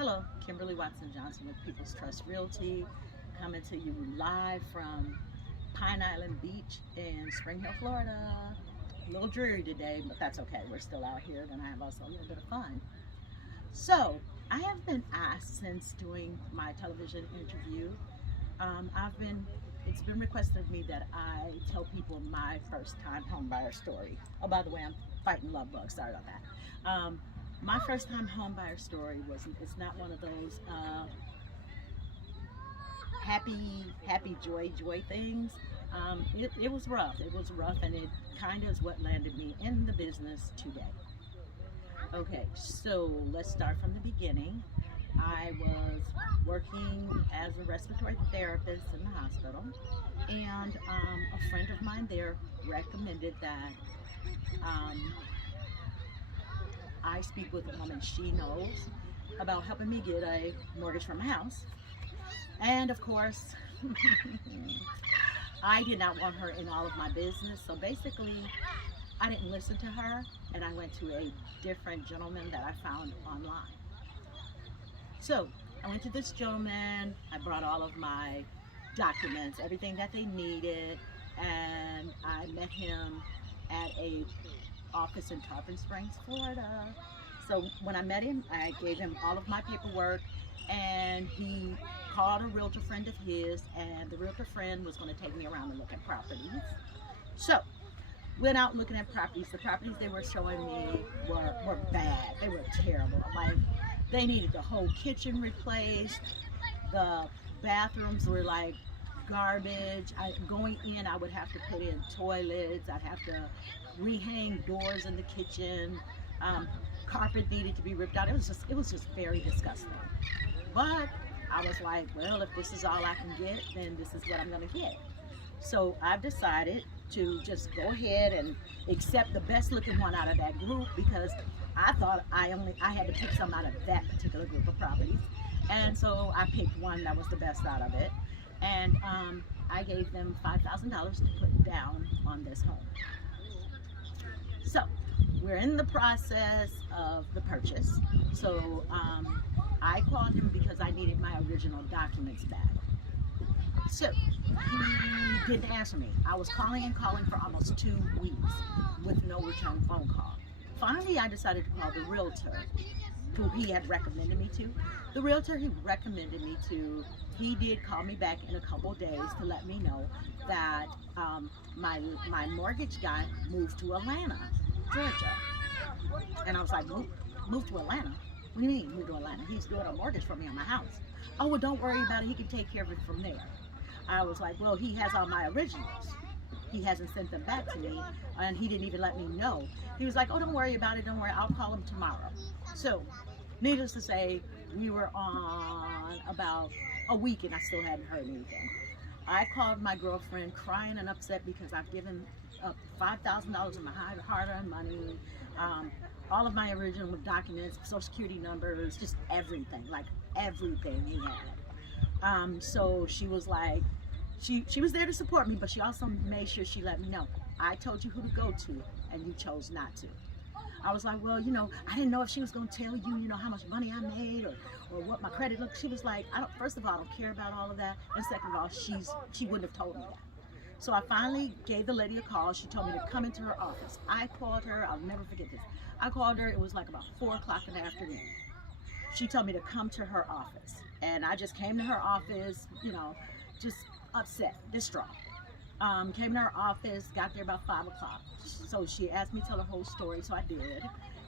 Hello, Kimberly Watson Johnson with People's Trust Realty, coming to you live from Pine Island Beach in Spring Hill, Florida. A little dreary today, but that's okay. We're still out here, gonna have us a little bit of fun. So, I have been asked since doing my television interview. I've been It's been requested of me that I tell people my first time home buyer story. Oh, by the way, I'm fighting love bugs. Sorry about that. My first time home buyer story was, it's not one of those happy joy things. It was rough. It was rough, and it kind of is what landed me in the business today. Okay, so let's start from the beginning. I was working as a respiratory therapist in the hospital, and a friend of mine there recommended that um, I speak with a woman she knows about helping me get a mortgage for my house. And of course, I did not want her in all of my business. So basically, I didn't listen to her, and I went to a different gentleman that I found online. So I went to this gentleman, I brought all of my documents, everything that they needed, and I met him at a office in Tarpon Springs, Florida. So when I met him, I gave him all of my paperwork, and he called a realtor friend of his, and the realtor friend was going to take me around and look at properties. So went out looking at properties. The properties they were showing me were bad. They were terrible. Like, they needed the whole kitchen replaced. The bathrooms were like garbage. Going in, I would have to put in toilets. I'd have to rehang doors in the kitchen. Carpet needed to be ripped out. It was just very disgusting. But I was like, well, if this is all I can get, then this is what I'm gonna get. So I've decided to just go ahead and accept the best looking one out of that group, because I thought I had to pick some out of that particular group of properties. And so I picked one that was the best out of it. And I gave them $5,000 to put down on this home. So we're in the process of the purchase. So I called him because I needed my original documents back. So he didn't answer me. I was calling and calling for almost 2 weeks with no return phone call. Finally, I decided to call the realtor who he had recommended me to. The realtor he recommended me to, he did call me back in a couple days to let me know that my mortgage guy moved to Atlanta, Georgia. And I was like, move to Atlanta? What do you mean, move to Atlanta? He's doing a mortgage for me on my house. Oh, well, don't worry about it. He can take care of it from there. I was like, well, he has all my originals. He hasn't sent them back to me, and he didn't even let me know. He was like, oh, don't worry about it. Don't worry. I'll call him tomorrow. So, needless to say, we were on about a week, and I still hadn't heard anything. I called my girlfriend crying and upset because I've given up $5,000 of my hard-earned money, all of my original documents, social security numbers, just everything, like everything he had. So she was like, she was there to support me, but she also made sure she let me know, I told you who to go to, and you chose not to. I was like, well, I didn't know if she was going to tell you, how much money I made, or what my credit looked. She was like, first of all, I don't care about all of that. And second of all, she wouldn't have told me that. So I finally gave the lady a call. She told me to come into her office. I called her. I'll never forget this. I called her. It was like about 4 o'clock in the afternoon. She told me to come to her office. And I just came to her office, just upset, distraught. Came to her office, got there about 5 o'clock. So she asked me to tell her whole story, so I did.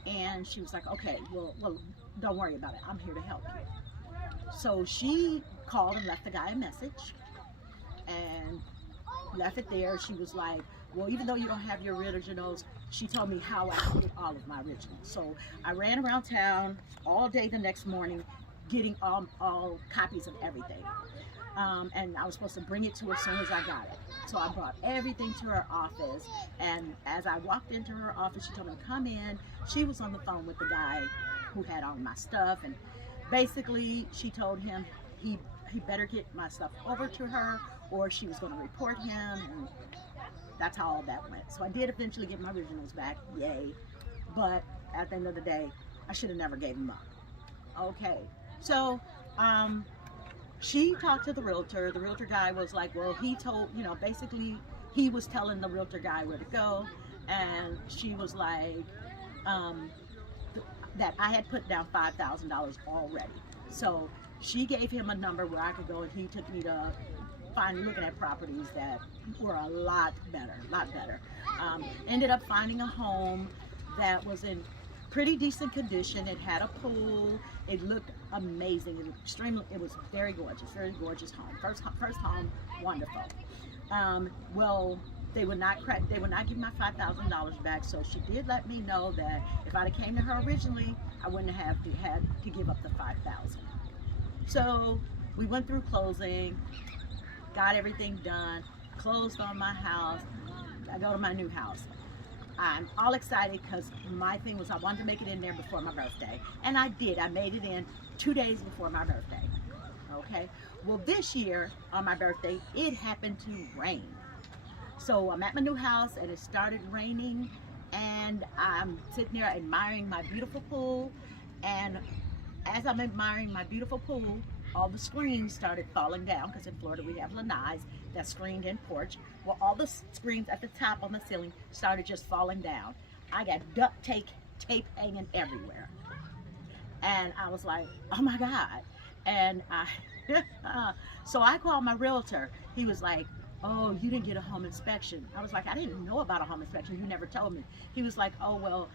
And she was like, okay, well, don't worry about it. I'm here to help you. So she called and left the guy a message and left it there. She was like, well, even though you don't have your originals, she told me how I could get all of my originals. So I ran around town all day the next morning getting all copies of everything. And I was supposed to bring it to her as soon as I got it. So I brought everything to her office, and as I walked into her office, she told me to come in. She was on the phone with the guy who had all my stuff, and basically she told him he better get my stuff over to her, or she was going to report him, and that's how all that went. So I did eventually get my originals back, yay, but at the end of the day, I should have never gave them up. Okay, So she talked to the realtor. The realtor guy was like, well, he told, basically he was telling the realtor guy where to go. And she was like, that I had put down $5,000 already. So she gave him a number where I could go, and he took me to looking at properties that were a lot better. Ended up finding a home that was in pretty decent condition. It had a pool. It looked amazing. It was very gorgeous home. First home, wonderful. Well, they would not give my $5,000 back. So she did let me know that if I'd have came to her originally, I wouldn't have had to give up the $5,000. So we went through closing, got everything done, closed on my house. I go to my new house. I'm all excited because my thing was I wanted to make it in there before my birthday. And I did. I made it in 2 days before my birthday. Okay. Well, this year on my birthday, it happened to rain. So I'm at my new house and it started raining, and I'm sitting there admiring my beautiful pool. And as I'm admiring my beautiful pool, all the screens started falling down, because in Florida we have lanais that screened in porch. Well, all the screens at the top on the ceiling started just falling down. I got duct tape hanging everywhere. And I was like, oh my God. And so I called my realtor. He was like, oh, you didn't get a home inspection. I was like, I didn't know about a home inspection. You never told me. He was like, oh, well,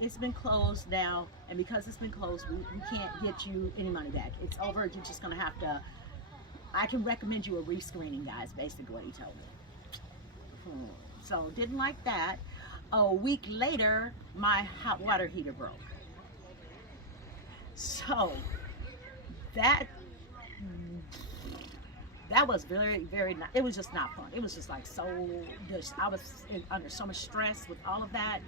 it's been closed now, and because it's been closed, we can't get you any money back. It's over. You're just gonna have to, I can recommend you a rescreening, guys, basically what he told me. So didn't like that. A week later, my hot water heater broke. So that was very it was just not fun. It was just like I was under so much stress with all of that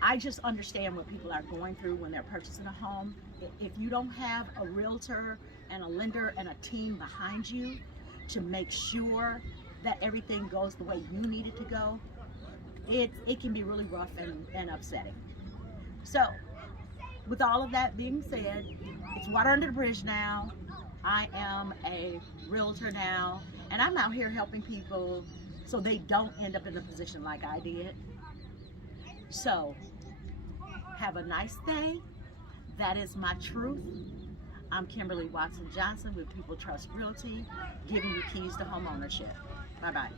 I just understand what people are going through when they're purchasing a home. If you don't have a realtor and a lender and a team behind you to make sure that everything goes the way you need it to go, it can be really rough and upsetting. So with all of that being said, it's water under the bridge now. I am a realtor now, and I'm out here helping people so they don't end up in a position like I did. So have a nice day. That is my truth. I'm Kimberly Watson Johnson with People Trust Realty, giving you keys to home ownership. Bye-bye.